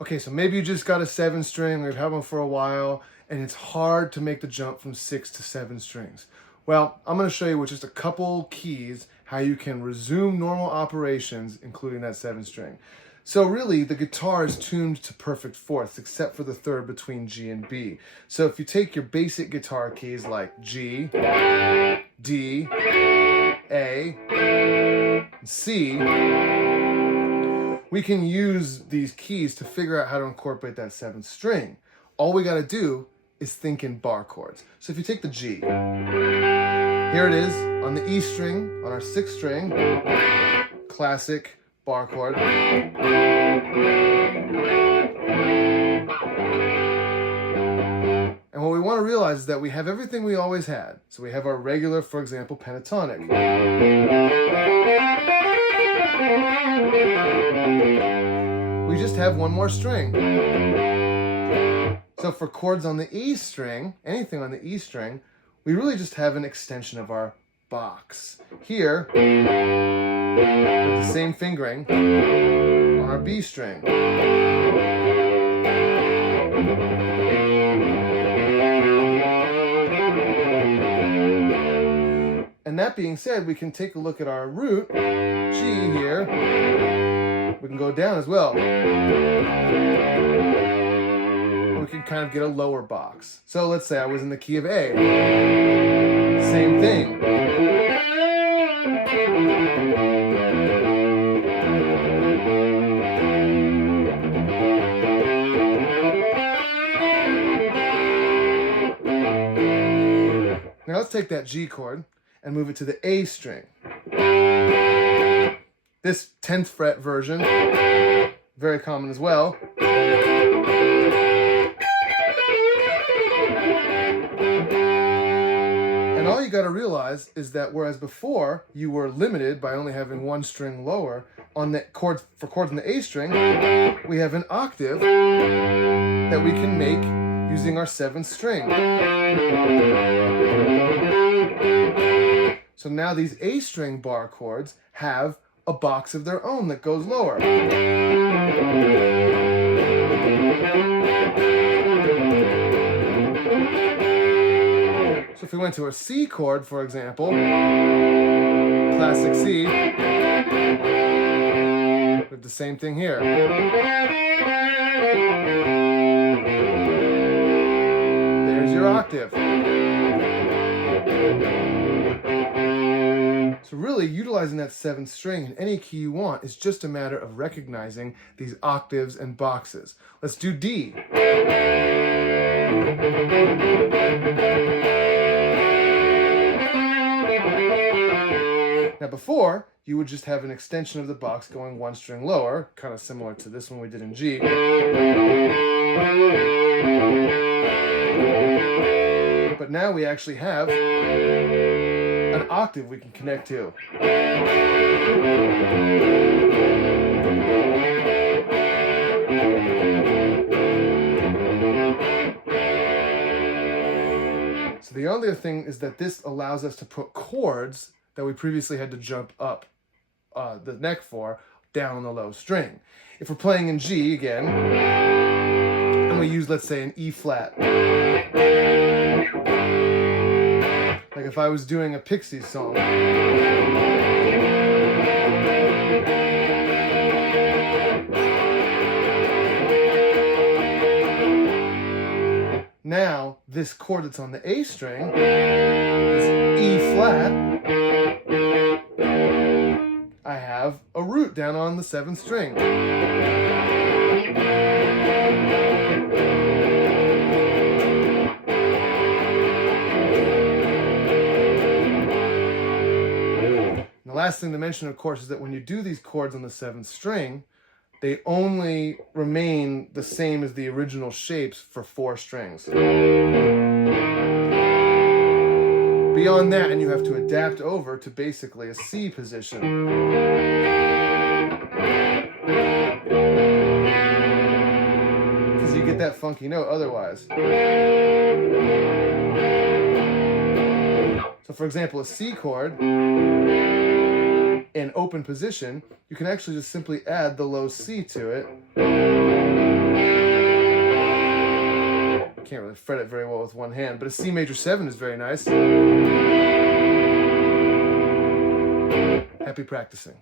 Okay, so maybe you just got a 7 string, or you've had one for a while, and it's hard to make the jump from 6 to 7 strings. Well, I'm going to show you with just a couple keys how you can resume normal operations, including that 7 string. So really, the guitar is tuned to perfect fourths, except for the third between G and B. So if you take your basic guitar keys like G, D, A, and C, we can use these keys to figure out how to incorporate that 7th string. All we got to do is think in bar chords. So if you take the G, here it is on the E string, on our 6th string, classic bar chord. And what we want to realize is that we have everything we always had. So we have our regular, for example, pentatonic. We just have one more string. So for chords on the E string, anything on the E string, we really just have an extension of our box. Here, with the same fingering on our B string. And that being said, we can take a look at our root, G here. We can go down as well. We can kind of get a lower box. So let's say I was in the key of A. Same thing. Now let's take that G chord and move it to the A string. This 10th fret version, very common as well. And all you got to realize is that whereas before you were limited by only having one string lower, on the chords for chords on the A string, we have an octave that we can make using our 7th string. So now these A string bar chords have a box of their own that goes lower. So if we went to a C chord, for example, classic C, we have the same thing here. There's your octave. So really, utilizing that 7th string in any key you want is just a matter of recognizing these octaves and boxes. Let's do D. Now before, you would just have an extension of the box going one string lower, kind of similar to this one we did in G. But now we actually have an octave we can connect to. So the other thing is that this allows us to put chords that we previously had to jump up the neck for down on the low string. If we're playing in G again, and we use, let's say, an E flat. Like if I was doing a Pixies song. Now, this chord that's on the A string, this E flat, I have a root down on the 7th string. The last thing to mention, of course, is that when you do these chords on the 7th string, they only remain the same as the original shapes for 4 strings. Beyond that, and you have to adapt over to basically a C position. Because you get that funky note otherwise. So for example, a C chord in open position, you can actually just simply add the low C to it. Can't really fret it very well with one hand, but a C major 7 is very nice. Happy practicing.